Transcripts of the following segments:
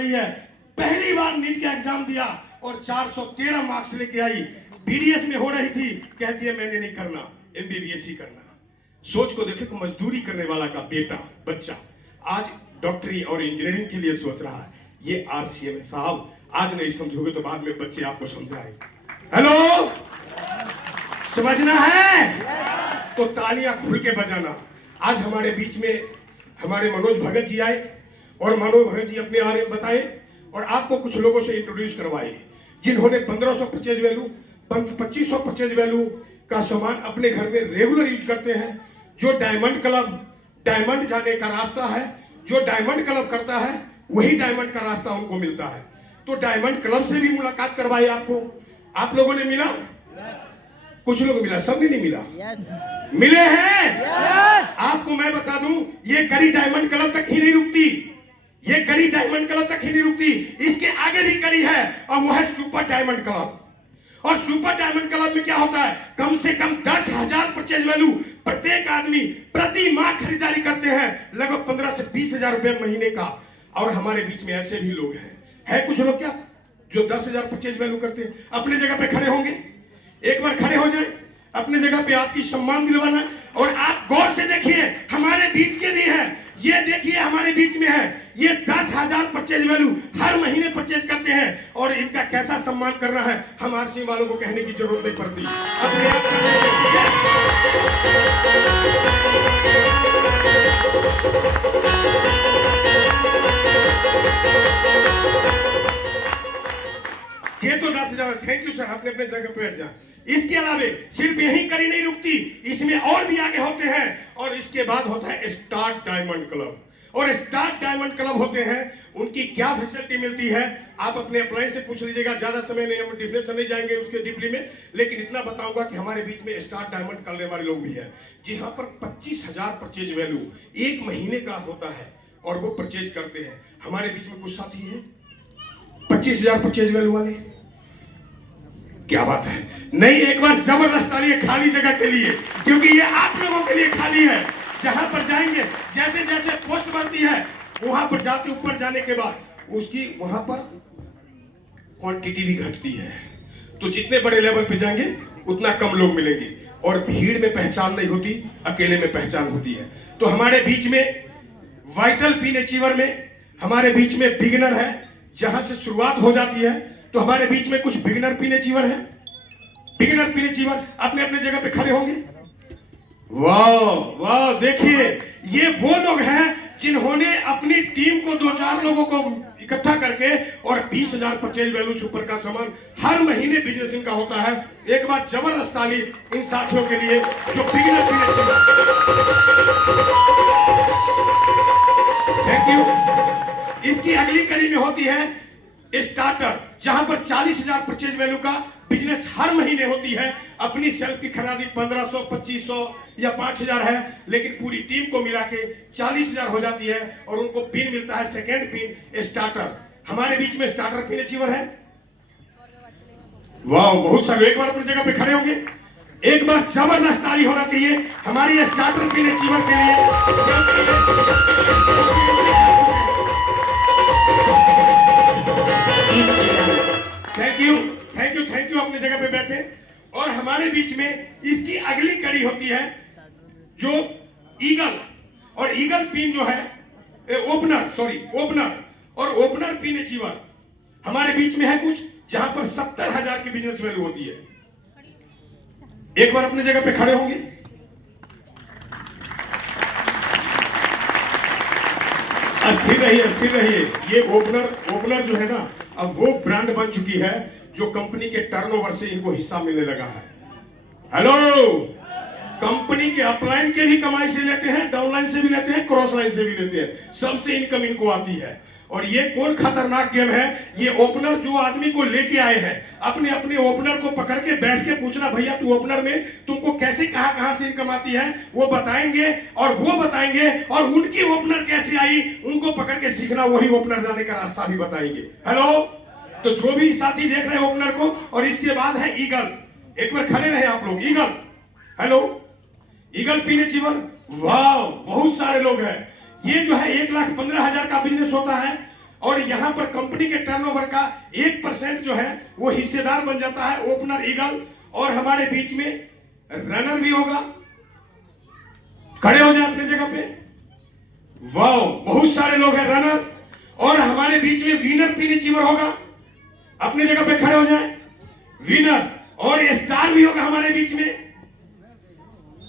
रही है, पहली बार नीट का एग्जाम दिया और 413 मार्क्स लेके आई, बीडीएस में हो रही थी, कहती है मैंने नहीं करना, एमबीबीएस ही करना। सोच को देखे, मजदूरी करने वाला का बेटा बच्चा आज डॉक्टरी और इंजीनियरिंग के लिए सोच रहा है। ये आरसीएम है साहब, आज नहीं समझोगे तो बाद में बच्चे आपको समझाएंगे। हेलो, समझना है तो तालियां खुल के बजाना। आज हमारे बीच में हमारे मनोज भगत जी आए और मनोज भगत जी अपने बारे में बताए और आपको कुछ लोगों से इंट्रोड्यूस करवाए जिन्होंने 1500 परचेज वैल्यू 2500 परचेज वैल्यू का सामान अपने घर में रेगुलर यूज करते हैं। जो डायमंड क्लब, डायमंड जाने का रास्ता है, जो डायमंड क्लब करता है वही डायमंड का रास्ता उनको मिलता है। तो डायमंड क्लब से भी मुलाकात करवाई आपको, आप लोगों ने मिला, कुछ लोग मिला, सबने नहीं मिला, मिले हैं। आपको मैं बता दूं, ये कड़ी डायमंड क्लब तक ही नहीं रुकती, ये कड़ी डायमंड क्लब तक ही नहीं रुकती, इसके आगे भी कड़ी है और वो है सुपर डायमंड क्लब। और सुपर डायमंड क्लब में क्या होता है, कम से कम 10,000 परचेज वैल्यू प्रत्येक आदमी प्रति माह खरीदारी करते हैं, लगभग 15 से 20,000 रुपए महीने का। और हमारे बीच में ऐसे भी लोग हैं, है कुछ लोग क्या जो 10,000 परचेज वैल्यू करते हैं। अपने जगह पे खड़े होंगे, एक बार खड़े हो जाए, अपने जगह पे आपकी सम्मान दिलवाना। और आप गौर से देखिए, हमारे बीच के भी हैं, ये देखिए हमारे बीच में है, ये 10,000 परचेज वैल्यू हर महीने परचेज करते हैं और इनका कैसा सम्मान करना है हम आरसी वालों को कहने की जरूरत नहीं पड़ती। अपने आप ये तो 10,000, थैंक यू सर, अपने अपने जगह पे बैठ जाए। इसके अलावे सिर्फ यही करी नहीं रुकती, इसमें और भी आगे होते हैं। और इसके बाद होता है स्टार्ट डायमंड क्लब। और स्टार्ट डायमंड क्लब होते हैं, उनकी क्या फैसिलिटी मिलती है आप अपने अप्लाई से पूछ लीजिएगा। ज्यादा समय नहीं, हम डिफिनेशन नहीं जाएंगे उसके डीपली में, लेकिन इतना बताऊंगा कि हमारे बीच में स्टार्ट डायमंड करने वाले लोग भी हैं जहां पर 25,000 परचेज वैल्यू एक महीने का होता है और वो परचेज करते हैं। हमारे बीच में कुछ साथी हैं 25,000 परचेज वैल्यू वाले, क्या बात है। नहीं, एक बार जबरदस्त ताली खाली जगह के लिए, क्योंकि ये आप लोगों के लिए खाली है। जहां पर जाएंगे, जैसे जैसे पोस्ट बढ़ती है वहां पर जाते, ऊपर जाने के बाद उसकी वहां पर क्वांटिटी भी घटती है। तो जितने बड़े लेवल पे जाएंगे उतना कम लोग मिलेंगे और भीड़ में पहचान नहीं होती, अकेले में पहचान होती है। तो हमारे बीच में वाइटल पिन अचीवर में हमारे बीच में बिगिनर है, जहां से शुरुआत हो जाती है। तो हमारे बीच में कुछ बिगिनर पिन अचीवर है, बिगिनर पिन अचीवर अपने अपने जगह पे खड़े होंगे। वाह वाह, देखिए ये वो लोग हैं जिन्होंने अपनी टीम को 2-4 लोगों को इकट्ठा करके और 20,000 परचेज वैल्यू से ऊपर का सामान हर महीने बिजनेस इनका होता है। एक बार जबरदस्त ताली इन साथियों के लिए जो beginner pin achiever. Thank you. इसकी अगली कड़ी में होती है स्टार्टर, जहां पर 40,000 परचेज वैल्यू का बिजनेस हर महीने होती है। अपनी सेल्फ की खरीदारी 1500, 2500 या 5,000 है, लेकिन पूरी टीम को मिला के 40,000 हो जाती है और उनको पिन मिलता है सेकेंड पिन स्टार्टर। हमारे बीच में स्टार्टर पिन अचीवर है। वाह, बहुत सारे, एक बार अपनी जगह पे खड़े होंगे, एक बार जबरदस्त ताली होना चाहिए हमारी स्टार्टर पिन अचीवर के लिए। Thank you, thank you, thank you, अपनी जगह पे बैठे। और हमारे बीच में इसकी अगली कड़ी होती है जो ईगल, और ईगल पिन जो है ओपनर और ओपनर पिन अचीवर हमारे बीच में है कुछ, जहां पर 70,000 की बिजनेस वैल्यू होती है। एक बार अपनी जगह पे खड़े होंगे, अस्थिर रहिए, अस्थिर रहिए। ये ओपनर जो है ना, अब वो ब्रांड बन चुकी है जो कंपनी के टर्नओवर से इनको हिस्सा मिलने लगा है। हेलो, कंपनी के अपलाइन के भी कमाई से लेते हैं, डाउनलाइन से भी लेते हैं, क्रॉस लाइन से भी लेते हैं, सबसे इनकम इनको आती है। और ये कौन खतरनाक गेम है, ये ओपनर जो आदमी को लेके आए हैं, अपने अपने ओपनर को पकड़ के बैठ के पूछना, भैया तू ओपनर में तुमको कैसे कहां से इनकम आती है, वो बताएंगे। और वो बताएंगे और उनकी ओपनर कैसे आई उनको पकड़ के सीखना, वही ओपनर जाने का रास्ता भी बताएंगे। हेलो, तो जो भी साथी देख रहे हैं ओपनर को। और इसके बाद है ईगल, एक बार खड़े रहे आप लोग। Eagle, hello, eagle pin achiever, वाह, बहुत सारे लोग हैं। ये जो है 1,15,000 का बिजनेस होता है और यहां पर कंपनी के टर्नओवर का 1% जो है वो हिस्सेदार बन जाता है ओपनर ईगल। और हमारे बीच में रनर भी होगा, खड़े हो जाए अपने जगह पे। वाह, बहुत सारे लोग हैं रनर। और हमारे बीच में विनर पीनी चीवर होगा, अपनी जगह पे खड़े हो जाए विनर। और स्टार भी होगा हमारे बीच में,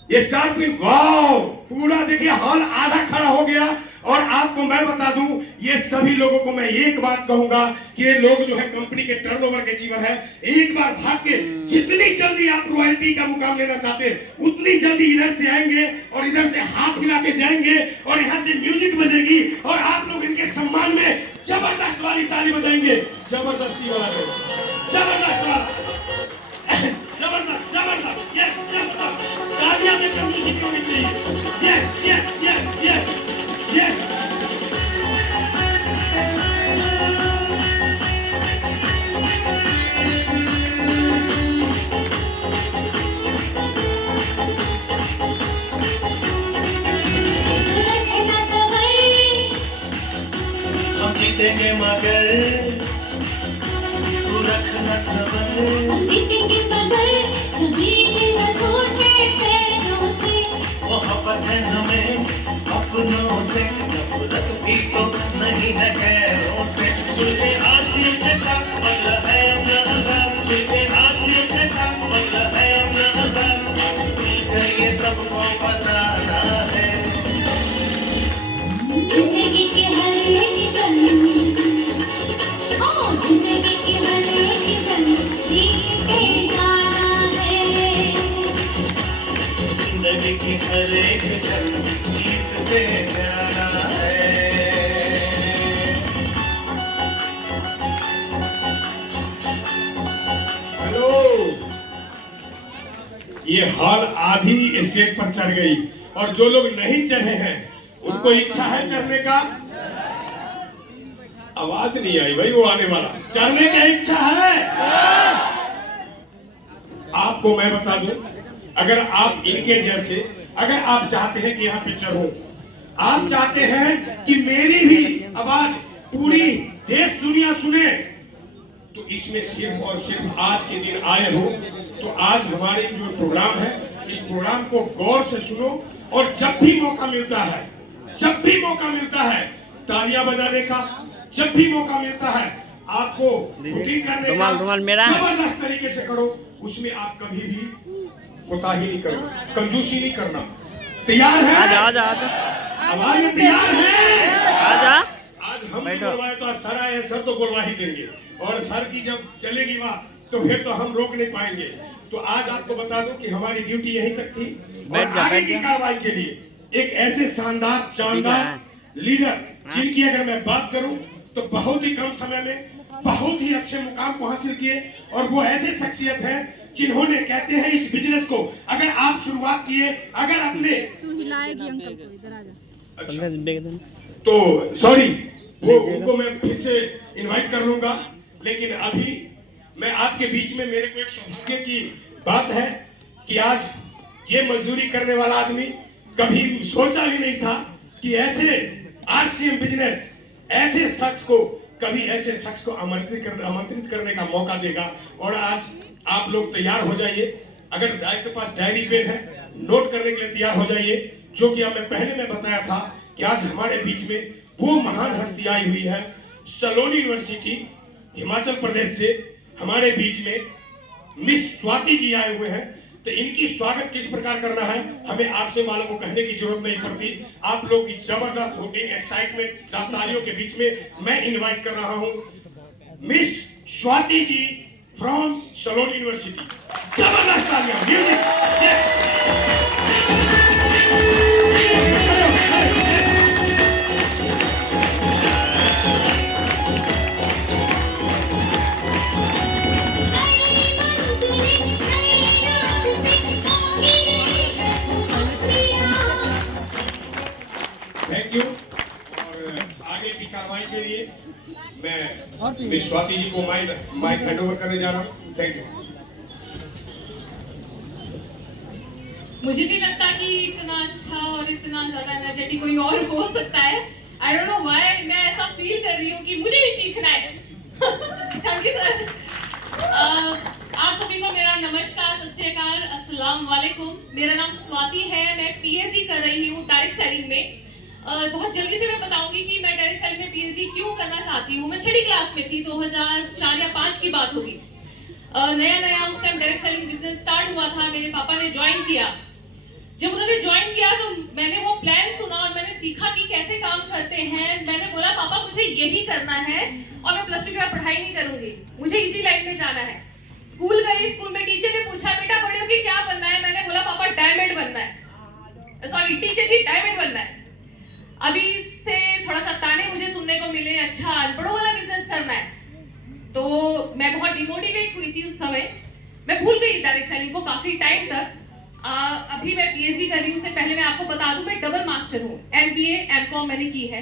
ये स्टार पिन। वाह, पूरा देखिए हॉल आधा खड़ा हो गया। और आपको मैं बता दूं, ये सभी लोगों को मैं एक बात कहूंगा कि ये लोग जो है कंपनी के टर्नओवर के चीवर है। एक बार भाग के जितनी जल्दी आप रॉयल्टी का मुकाम लेना चाहते हैं उतनी जल्दी इधर से आएंगे और इधर से हाथ मिला के जाएंगे और यहाँ से म्यूजिक बजेगी और आप लोग इनके सम्मान में जबरदस्त वाली ताली बजाएंगे। जबरदस्ती वाला, जबरदस्त वाला, जबरदस्त जबरदस्त, यस जबरदस्त। तालियां में म्यूजिक होनी चाहिए। Yes yes yes yes yes. हम जीतेंगे मगर तू रखना सबर। हम जीतेंगे मगर ज़मीन न छोड़ने पैरों से। मोहब्बत है हमें अपनों से, नफरत भी तो नहीं है गैरों से। जुल्फे आसिम के साथ बदला है अपना, जुल्फे आसिम के साथ बदला है अपना। आज मिलकर ये सबको बताना है। जिंदगी के हर एक पल, हाँ जिंदगी के हर एक पल जीत के जाना है। जिंदगी की हर एक जंग जीतते जाना है। हेलो, ये हॉल आधी स्टेज पर चढ़ गई और जो लोग नहीं चढ़े हैं उनको इच्छा है चढ़ने का। आवाज नहीं आई भाई, वो आने वाला चढ़ने का इच्छा है। आपको मैं बता दूं, अगर आप इनके जैसे, अगर आप चाहते हैं कि यहाँ पे चढ़ो, आप चाहते हैं कि मेरी भी आवाज पूरी देश दुनिया सुने, तो इसमें सिर्फ और सिर्फ आज के दिन आए हो तो आज हमारे जो प्रोग्राम है इस प्रोग्राम को गौर से सुनो। और जब भी मौका मिलता है, जब भी मौका मिलता है तालियां बजाने का, जब भी मौका मिलता है आपको रूटीन करने का, जबरदस्त तरीके से करो। उसमें आप कभी भी कोताही नहीं करो, कंजूसी नहीं करना। तैयार है? आजा आजा आजा आवाज में तैयार है? आजा। आज हम तो बोलवाए तो आज सर आए, सर तो बोलवा ही देंगे। और सर की जब चलेगी बात तो फिर तो हम रोक नहीं पाएंगे। तो आज आपको बता दूं कि हमारी ड्यूटी यहीं तक थी। और आगे की कार्रवाई के लिए एक ऐसे शानदार शानदार लीडर जिनकी अगर मैं बात करूं तो बहुत ही कम समय में बहुत ही अच्छे मुकाम को हासिल किए। और वो ऐसे शख्सियत हैं जिन्होंने, कहते हैं इस बिजनेस को अगर आप शुरुआत किए, अगर अपने तू हिलाएगी अंकल को, इधर आ जा। अच्छा, तो सॉरी, वो उनको मैं फिर से इनवाइट कर लूंगा। लेकिन अभी मैं आपके बीच में, मेरे को एक सौभाग्य की बात है कि आज ये मजदूरी करने वाला आदमी कभी सोचा भी नहीं था कि ऐसे आरसीएम बिजनेस ऐसे शख्स को, कभी ऐसे शख्स को आमंत्रित करने का मौका देगा। और आज आप लोग तैयार हो जाइए, अगर आपके पास डायरी पेन है नोट करने के लिए तैयार हो जाइए। जो कि हमें पहले में बताया था कि आज हमारे बीच में वो महान हस्ती आई हुई है, सलोनी यूनिवर्सिटी हिमाचल प्रदेश से हमारे बीच में मिस स्वाति जी आए हुए हैं। तो इनकी स्वागत किस प्रकार करना है हमें आपसे वालों को कहने की जरूरत नहीं पड़ती। आप लोग की जबरदस्त होटिंग एक्साइटमेंट तालियों के बीच में मैं इनवाइट कर रहा हूं miss Swati ji from Saloni university. जबरदस्त तालियां, म्यूजिक। Thank you. और आगे की कार्रवाई के लिए मैं मिस स्वाति जी को माइक हैंड ओवर करने जा रहा हूँ। Thank you. मुझे नहीं लगता कि इतना अच्छा और इतना ज्यादा एनर्जेटिक कोई और हो सकता है। आई डोंट नो व्हाई मैं ऐसा फील कर रही हूँ कि मुझे भी चीखना है। Thank you sir. आप सभी को मेरा नमस्कार, सत श्री अकाल, अस्सलाम वालेकुम। मेरा नाम स्वाति है, मैं पीएचडी कर रही हूँ डायरेक्ट सेलिंग में। बहुत जल्दी से मैं बताऊंगी कि मैं डायरेक्ट सेलिंग में पीएचडी क्यों करना चाहती हूँ। मैं 6वीं क्लास में थी, 2004 या 5 की बात होगी। नया उस time direct selling business start हुआ था, मेरे पापा ने ज्वाइन किया। जब उन्होंने ज्वाइन किया तो मैंने वो प्लान सुना और मैंने सीखा कि कैसे काम करते हैं। मैंने बोला पापा मुझे यही करना है और मैं प्लस 2 के बाद पढ़ाई नहीं करूंगी, मुझे इसी लाइन में जाना है। स्कूल गई, स्कूल में टीचर ने पूछा बेटा बड़े होके क्या बनना है, मैंने बोला पापा डायमंड बनना है। सॉरी टीचर जी, डायमंड बनना है। अभी से थोड़ा सा ताने मुझे सुनने को मिले, अच्छा अनपढ़ों वाला बिजनेस करना है, तो मैं बहुत डिमोटिवेट हुई थी उस समय। मैं भूल गई डायरेक्ट सेलिंग को काफी टाइम तक। अभी मैं पीएचडी कर रही हूँ, उससे पहले मैं आपको बता दूं मैं डबल मास्टर हूँ, एमबीए एमकॉम मैंने की है।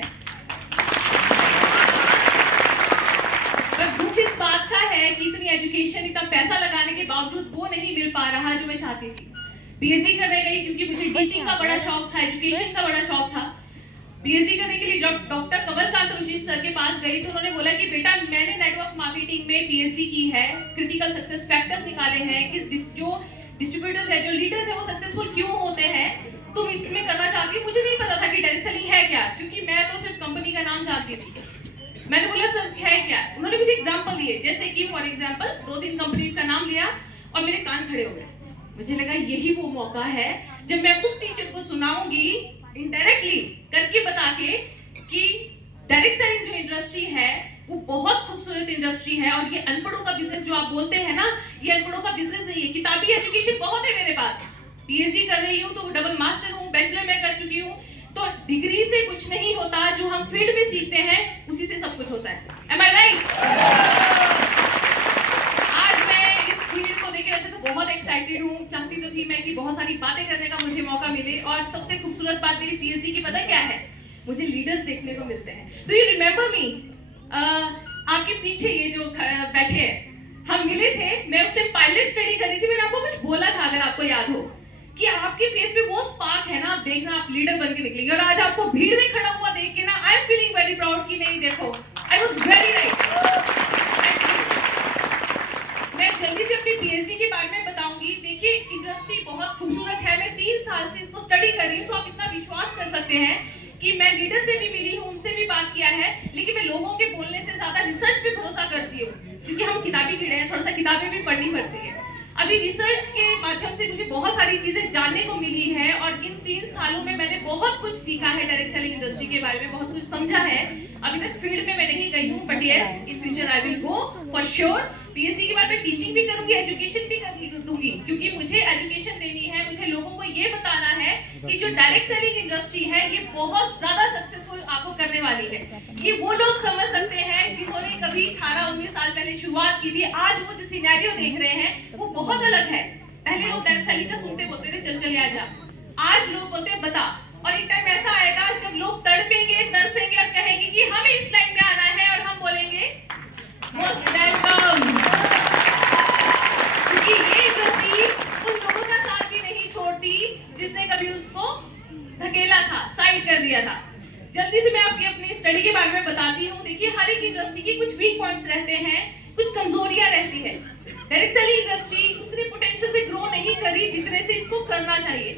पर दुख इस बात का है कि इतनी एजुकेशन, इतना पैसा लगाने के बावजूद वो नहीं मिल पा रहा जो मैं चाहती थी। पीएचडी करने गई क्योंकि मुझे टीचिंग का बड़ा शौक था, एजुकेशन का बड़ा शौक था। पीएचडी करने के लिए जब डॉक्टर कमलकांत वशिष्ठ सर के पास गई तो उन्होंने बोला कि बेटा मैंने नेटवर्क मार्केटिंग में पीएचडी की है, क्रिटिकल सक्सेस फैक्टर निकाले हैं कि जो डिस्ट्रीब्यूटर्स है, जो लीडर्स है वो सक्सेसफुल क्यों होते हैं, तुम इसमें करना चाहती हो। मुझे नहीं पता था कि डायरेक्ट सेलिंग है क्या, क्योंकि मैं तो सिर्फ कंपनी का नाम जानती थी। मैंने बोला सर है क्या, उन्होंने मुझे एग्जांपल दिए, जैसे कि फॉर एग्जांपल 2-3 कंपनीज का नाम लिया और मेरे कान खड़े हो गए। मुझे लगा यही वो मौका है जब मैं उस टीचर को सुनाऊंगी इनडायरेक्टली करके बता के कि डायरेक्ट सेलिंग जो इंडस्ट्री है वो बहुत खूबसूरत इंडस्ट्री है और ये अनपढ़ों का बिजनेस जो आप बोलते हैं ना, ये अनपढ़ों का बिजनेस नहीं है। किताबी एजुकेशन बहुत है मेरे पास, पीएचडी कर रही हूँ तो डबल मास्टर हूँ, बैचलर में कर चुकी हूँ। तो डिग्री से कुछ नहीं होता, जो हम फील्ड में सीखते हैं उसी से सब कुछ होता है। Am I right? आज मैं इस फील्ड को देखे वैसे तो बहुत एक्साइटेड हूँ, चाहती तो थी मैं कि बहुत सारी बातें करने का मुझे मौका मिले। और सबसे खूबसूरत बात मेरी पीएचडी की पता क्या है, मुझे लीडर्स देखने को मिलते हैं। Do you remember me? आपके पीछे ये जो बैठे हैं, हम मिले थे, मैं उस टाइम पायलट स्टडी कर रही थी। मैंने आपको कुछ बोला था, अगर आपको याद हो, कि आपके फेस पे वो स्पार्क है ना, आप देखना आप लीडर बन के निकलेंगे। और आज आपको भीड़ में खड़ा हुआ देख के ना I am feeling very proud कि नहीं देखो आई वाज वेरी राइट। मैं जल्दी से अपनी पीएचडी के बारे में बताऊंगी। देखिए इंडस्ट्री बहुत खूबसूरत है, मैं 3 साल से इसको स्टडी कर रही हूँ, तो आप इतना विश्वास कर सकते हैं कि मैं लीडर से भी मिली हूँ, उनसे भी बात किया है, लेकिन मैं लोगों के बोलने से ज्यादा रिसर्च पे भरोसा करती हूँ, क्योंकि हम किताबी कीड़े हैं, थोड़ा सा किताबें भी पढ़नी पड़ती है। अभी रिसर्च के माध्यम से मुझे बहुत सारी चीजें जानने को मिली है और इन 3 सालों में मैंने बहुत कुछ सीखा है, डायरेक्ट सेलिंग इंडस्ट्री के बारे में बहुत कुछ समझा है। अभी तक फील्ड में मैं नहीं गई हूँ, but yes in future I will go for sure. PhD के बाद मैं टीचिंग भी करूंगी, एजुकेशन भी दूंगी, क्योंकि मुझे एजुकेशन देनी है। मुझे लोगों को ये बताना है कि जो डायरेक्ट सेलिंग इंडस्ट्री है ये बहुत ज्यादा सक्सेसफुल आपको करने वाली है। ये वो लोग समझ सकते हैं जिन्होंने कभी 18-19 साल पहले शुरुआत की थी। आज वो जो सिनेरियो देख रहे हैं वो बहुत अलग है। पहले लोग डायरेक्ट सेलिंग का सुनते बोलते थे चल चल आ जा, आज लोग बोलते हैं बता। और एक टाइम ऐसा आएगा जब लोग तड़पेंगे, तरसेंगे और कहेंगे कि हमें इस लाइन में आना है, और हम बोलेंगे मोस्ट वेलकम। क्योंकि ये इंडस्ट्री उन लोगों का साथ भी नहीं छोड़ती जिसने कभी उसको धकेला था, साइड कर दिया था। जल्दी से मैं आपकी अपनी स्टडी के बारे में बताती हूँ। देखिए हर एक इंडस्ट्री की कुछ वीक पॉइंट्स रहते हैं, कुछ कमजोरियां रहती है। डायरेक्ट सेलिंग इंडस्ट्री उतने पोटेंशियल से ग्रो नहीं करी जितने से इसको करना चाहिए।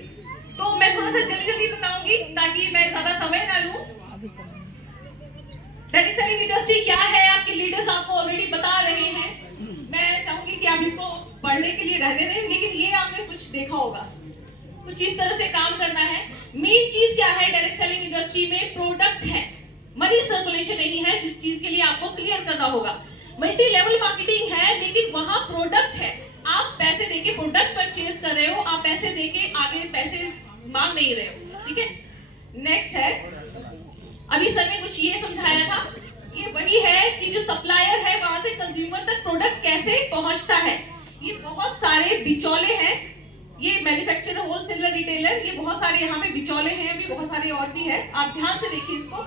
तो मैं थोड़ा सा जल्दी बताऊंगी ताकि मैं ज्यादा समय ना लूं। डायरेक्ट सेलिंग इंडस्ट्री क्या है, आपके लीडर्स आपको ऑलरेडी बता रहे हैं। मैं चाहूंगी कि आप इसको पढ़ने के लिए रहने दें, लेकिन ये आपने कुछ देखा होगा, कुछ इस तरह से काम करना है। मेन चीज क्या है डायरेक्ट सेलिंग इंडस्ट्री में, प्रोडक्ट है, मनी सर्कुलेशन नहीं है, जिस चीज के लिए आपको क्लियर करना होगा। मल्टी लेवल मार्केटिंग है, लेकिन वहां प्रोडक्ट है। आप पैसे देके प्रोडक्ट परचेज कर रहे हो, आप पैसे देके आगे पैसे मांग नहीं रहे हो, ठीक है। नेक्स्ट है, अभी सर ने कुछ ये समझाया था, ये वही है कि जो सप्लायर है वहां से कंज्यूमर तक प्रोडक्ट कैसे पहुंचता है। ये बहुत सारे बिचौले हैं, ये मैन्युफैक्चरर, होलसेलर, रिटेलर, ये बहुत सारे यहाँ पे बिचौले हैं, अभी बहुत सारे और भी है, आप ध्यान से देखिए इसको।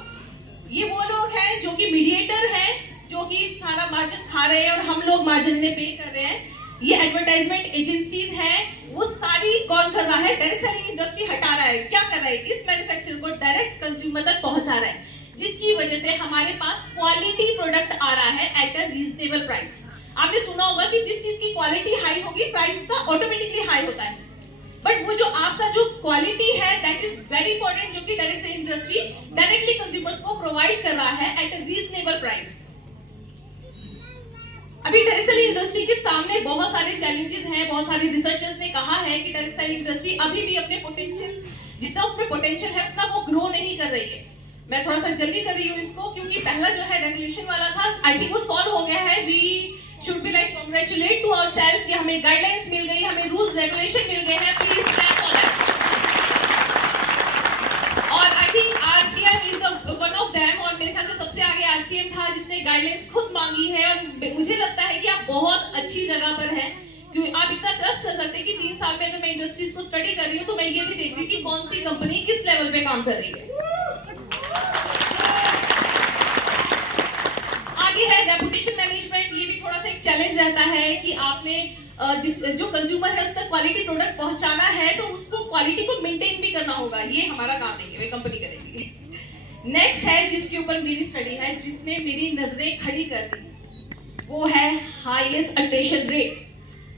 ये वो लोग हैं जो कि मीडिएटर हैं, जो कि सारा मार्जिन खा रहे हैं और हम लोग मार्जिन में पे कर रहे हैं। ये एडवर्टाइजमेंट एजेंसीज हैं, वो सारी कौन कर रहा है, डायरेक्ट सेलिंग इंडस्ट्री हटा रहा है। क्या कर रहा है, इस मैन्युफैक्चरर को डायरेक्ट कंज्यूमर तक पहुंचा रहा है। जिसकी वजह से हमारे पास क्वालिटी प्रोडक्ट आ रहा है एट अ रीजनेबल प्राइस। आपने सुना होगा कि जिस चीज की क्वालिटी हाई होगी प्राइस का ऑटोमेटिकली हाई होता है, बट वो जो आपका जो क्वालिटी है दैट इज वेरी इंपॉर्टेंट, जो कि direct selling industry directly consumers को प्रोवाइड कर रहा है एट अ रीजनेबल प्राइस। अभी डायरेक्ट सेलिंग इंडस्ट्री के सामने बहुत सारे चैलेंजेस हैं। बहुत सारे रिसर्चर्स ने कहा है कि डायरेक्ट सेलिंग इंडस्ट्री अभी भी अपने पोटेंशियल, जितना उसमें पोटेंशियल है उतना वो ग्रो नहीं कर रही है। मैं थोड़ा सा जल्दी कर रही हूँ इसको, क्योंकि पहला जो है रेगुलेशन वाला था, आई थिंक वो सॉल्व हो गया है। We should be like congratulate to ourself कि हमें गाइडलाइंस मिल गई, हमें रूल्स रेगुलेशन मिल गए हैं। Please clap for that. और I think RCM is one of them, और मेरे ख्याल से सबसे आगे आरसीएम था जिसने गाइडलाइंस खुद मांगी है। और मुझे लगता है कि आप बहुत अच्छी जगह पर हैं, क्योंकि आप इतना ट्रस्ट कर सकते हैं कि 3 साल में अगर मैं इंडस्ट्रीज को स्टडी कर रही हूँ तो मैं ये भी देख रही हूँ कि कौन सी कंपनी किस लेवल पे काम कर रही है। आगे है रेपुटेशन मैनेजमेंट। ये भी थोड़ा सा एक चैलेंज रहता है कि आपने जो कंज्यूमर है उस तक क्वालिटी प्रोडक्ट पहुंचाना है, तो उसको क्वालिटी को मेंटेन भी करना होगा। ये हमारा काम नहीं है, वे कंपनी करेगी। नेक्स्ट है जिसके ऊपर मेरी स्टडी है, जिसने मेरी नजरें खड़ी कर दी, वो है हाईएस्ट अट्रैक्शन रेट।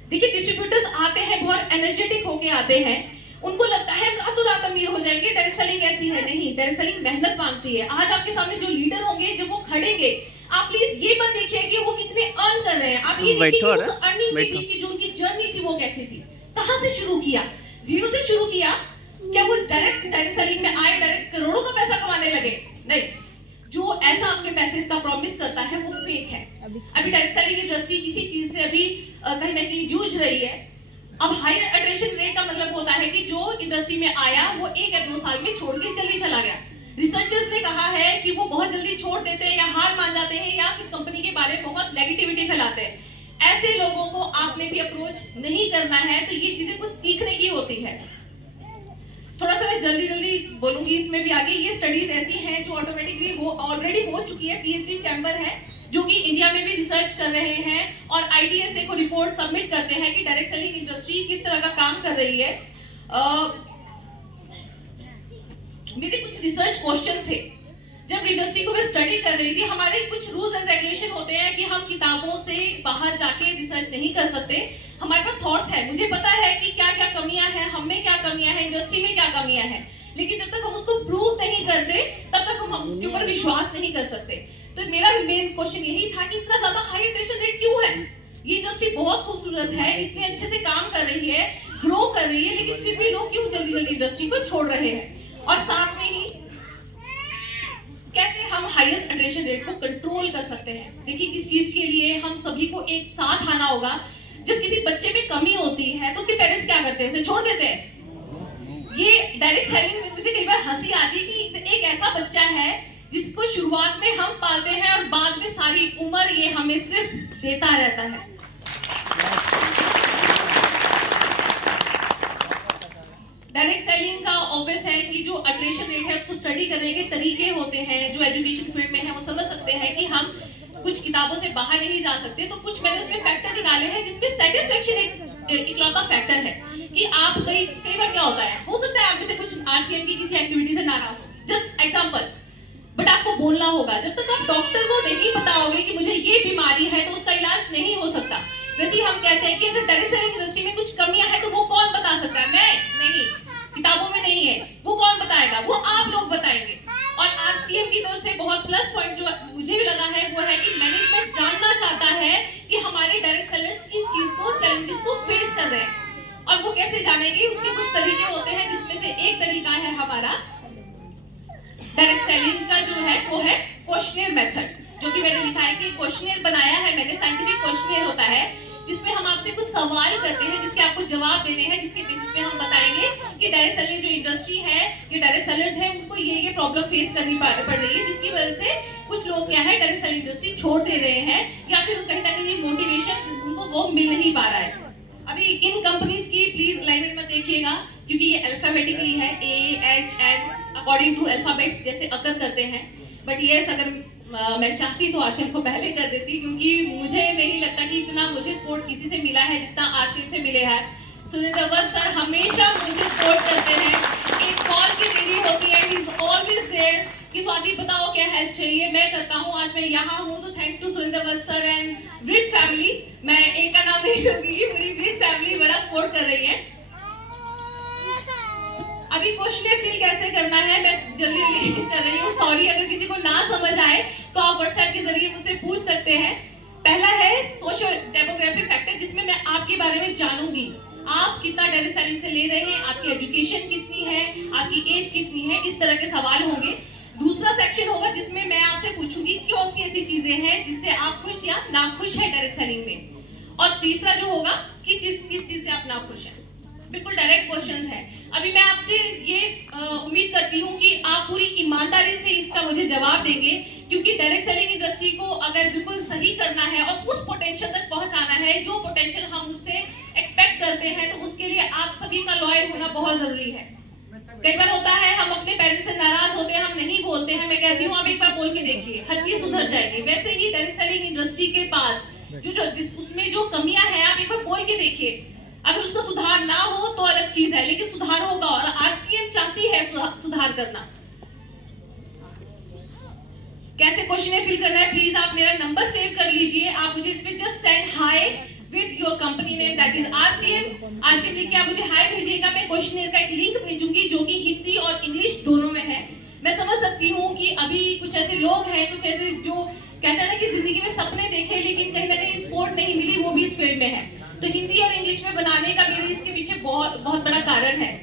देखिए डिस्ट्रीब्यूटर्स आते हैं, बहुत एनर्जेटिक होके आते हैं, उनको लगता है रातों रात अमीर हो जाएंगे। डायरेक्ट सेलिंग ऐसी है नहीं, डायरेक्ट सेलिंग मेहनत मांगती है। आज आपके सामने जो लीडर होंगे, जब वो खड़ेंगे, आप प्लीज ये मत देखिए कि वो कितने अर्न कर रहे हैं, आप ये देखिए कि उस अर्निंग के बीच की जो उनकी जर्नी थी वो कैसी थी, कहां से शुरू किया, जीरो से शुरू किया। क्या वो डायरेक्ट सेलिंग में आए डायरेक्ट करोड़ों का पैसा कमाने लगे? नहीं, जो ऐसा आपके पैसे का प्रॉमिस करता है वो फेक है। अभी डायरेक्ट सेलिंग इंडस्ट्री किसी चीज से अभी कहीं ना कहीं जूझ रही है। अब हाई अट्रैक्शन रेट का मतलब होता है कि जो इंडस्ट्री में आया वो 1 या 2 साल में छोड़ के जल्दी चला गया। रिसर्चर्स ने कहा है कि वो बहुत जल्दी छोड़ देते हैं या हार मान जाते हैं या फिर कंपनी के बारे में बहुत नेगेटिविटी फैलाते हैं। ऐसे लोगों को आपने भी अप्रोच नहीं करना है। तो ये चीजें कुछ सीखने की होती है। थोड़ा सा मैं जल्दी बोलूंगी इसमें भी आगे। ये स्टडीज ऐसी हैं जो ऑटोमेटिकली वो ऑलरेडी हो चुकी है। पीएचडी चैम्बर है जो कि इंडिया में भी रिसर्च कर रहे हैं और आईटीएसए को रिपोर्ट सबमिट करते हैं कि डायरेक्ट सेलिंग इंडस्ट्री किस तरह का काम कर रही है। मेरे कुछ रिसर्च क्वेश्चन थे जब इंडस्ट्री को मैं स्टडी कर रही थी। हमारे कुछ रूल्स एंड रेगुलेशन होते हैं कि हम किताबों से बाहर जाके रिसर्च नहीं कर सकते। हमारे पास थॉट्स है, मुझे पता है कि क्या क्या कमियां हैं, हम में क्या कमियां हैं, इंडस्ट्री में क्या कमियां हैं, लेकिन जब तक हम उसको प्रूव नहीं करते तब तक हम उसके ऊपर विश्वास नहीं कर सकते। तो मेरा मेन क्वेश्चन यही था कि इतना ज्यादा हाई अट्रैक्शन रेट क्यों है? ये इंडस्ट्री बहुत खूबसूरत है, इतने अच्छे से काम कर रही है, ग्रो कर रही है, लेकिन फिर भी लोग क्यों जल्दी इंडस्ट्री को छोड़ रहे हैं? और साथ में ही कैसे हम हाईएस्ट अट्रैक्शन रेट को कंट्रोल कर सकते हैं? देखिए इस चीज के लिए हम सभी को एक साथ आना होगा। जब किसी बच्चे में कमी होती है तो उसके पेरेंट्स क्या करते हैं? उसे छोड़ देते हैं। ये डायरेक्ट सेलिंग में मुझे कई बार हंसी आती है कि एक ऐसा बच्चा है जिसको शुरुआत में हम पालते हैं और बाद में सारी उम्र ये हमें सिर्फ देता रहता है। डायरेक्ट सेलिंग का ऑब्वियस है कि जो अट्रैक्शन रेट है उसको स्टडी करने के तरीके होते हैं। जो एजुकेशन फील्ड में है वो समझ सकते हैं कि हम कुछ किताबों से बाहर नहीं जा सकते। तो कुछ मैंने उसमें फैक्टर निकाले हैं जिसमें सेटिस्फेक्शन एक इकलौता फैक्टर है कि आप कई बार क्या होता है, हो सकता है आप में से कुछ आरसीएम की किसी एक्टिविटी से नाराज हो, जस्ट एग्जांपल, बट आपको बोलना होगा। जब तक आप डॉक्टर को नहीं बताओगे कि मुझे ये बीमारी है तो उसका इलाज नहीं हो सकता। वैसे ही हम कहते हैं कि अगर डायरेक्ट सेलिंग इंडस्ट्री में कुछ कमियां हैं तो वो कौन बता सकता है? मैं नहीं, किताबों में नहीं है, वो कौन बताएगा? वो आप लोग बताएंगे। और आरसीएम की तरफ से बहुत प्लस पॉइंट जो मुझे भी लगा है वो है कि मैनेजमेंट जानना चाहता है कि हमारे डायरेक्ट सेलर्स किस चीज को, चैलेंजेस को फेस कर रहे हैं और वो कैसे जानेंगे। उसके कुछ तरीके होते हैं जिसमें से एक तरीका है हमारा डायरेक्ट सेलिंग का जो है वो है क्वेश्चनियर मेथड, जो कि मैंने लिखा है कि क्वेश्चनियर बनाया है मैंने। साइंटिफिक क्वेश्चनियर होता है जिसमें हम आपसे कुछ सवाल करते हैं जिसके आपको जवाब देने हैं, जिसके बेसिस पे हम बताएंगे कि डायरेक्ट सेलिंग जो इंडस्ट्री है, ये डायरेक्ट सेलर्स हैं, उनको ये प्रॉब्लम फेस करनी पड़ रही है, जिसकी वजह से कुछ लोग क्या है डायरेक्ट सेलिंग इंडस्ट्री छोड़ दे रहे हैं या फिर कहीं ना कहीं मोटिवेशन उनको वो मिल नहीं पा रहा है। अभी इन कंपनीज की प्लीज लाइन में देखिएगा क्योंकि ये अल्फाबेटिकली है, AHN अकॉर्डिंग टू अल्फाबेट्स जैसे अकर करते हैं। बट यस, अगर मैं चाहती तो आरसीएम को पहले कर देती, क्योंकि मुझे नहीं लगता कि इतना मुझे सपोर्ट किसी से मिला है जितना आरसीएम से मिले है। सुरेंद्र सर हमेशा मुझे सपोर्ट करते हैं, एक कॉल की देरी होती है, ही इज ऑलवेज देयर कि स्वाति बताओ क्या हेल्प चाहिए, मैं करता हूँ। आज मैं यहाँ हूँ तो thank to Surendra Vats sir and with family. मैं एक का नाम नहीं लूंगी, पूरी विद फैमिली बड़ा सपोर्ट कर रही है। अभी क्वेश्चन फिल कैसे करना है मैं जल्दी कर रही हूँ। सॉरी अगर किसी को ना समझ आए तो आप व्हाट्सएप के जरिए मुझसे पूछ सकते हैं। पहला है सोशल डेमोग्राफिक फैक्टर, जिसमें मैं आपके बारे में जानूंगी। आप कितना डायरेक्ट सेलिंग से ले रहे हैं, आपकी एजुकेशन कितनी है, आपकी एज कितनी है, इस तरह के सवाल होंगे। दूसरा सेक्शन होगा जिसमें मैं आपसे पूछूंगी कौन सी ऐसी चीजें हैं जिससे आप खुश या नाखुश है डायरेक्ट सेलिंग में। और तीसरा जो होगा कि किस चीज से आप नाखुश हैं। बिल्कुल डायरेक्ट क्वेश्चंस है। अभी मैं आपसे ये उम्मीद करती हूँ कि आप पूरी ईमानदारी से इसका मुझे जवाब देंगे, क्योंकि डायरेक्ट सेलिंग इंडस्ट्री को अगर बिल्कुल सही करना है और उस पोटेंशियल तक पहुंचाना है जो पोटेंशियल हम उससे एक्सपेक्ट करते हैं, तो उसके लिए आप सभी का लॉयल होना बहुत जरूरी है। कई बार होता है हम अपने पेरेंट्स से नाराज होते हैं, हम नहीं बोलते हैं। मैं कहती हूँ आप एक बार बोल के देखिए, हर चीज सुधर जाएगी। वैसे ही डायरेक्ट सेलिंग इंडस्ट्री के पास उसमें जो कमियां हैं आप एक बार बोल के देखिए। अगर उसका सुधार ना हो तो अलग चीज है, लेकिन सुधार होगा और आरसीएम चाहती है सुधार करना। कैसे क्वेश्चन फिल करना है, प्लीज आप मेरा नंबर सेव कर लीजिए। आप मुझे इस पे just send hi with your company name, that is RCM. RCM लिख के आप मुझे हाय भेजिएगा। मैं क्वेश्चन का एक लिंक भेजूंगी जो कि हिंदी और इंग्लिश दोनों में है। मैं समझ सकती हूँ कि अभी कुछ ऐसे लोग हैं, कुछ ऐसे जो कहते हैं ना कि जिंदगी में सपने देखे लेकिन कहीं ना कहीं सपोर्ट नहीं मिली, वो भी इस फील्ड में है। तो हिंदी और इंग्लिश में बनाने का मेरे इसके पीछे बहुत बड़ा कारण है।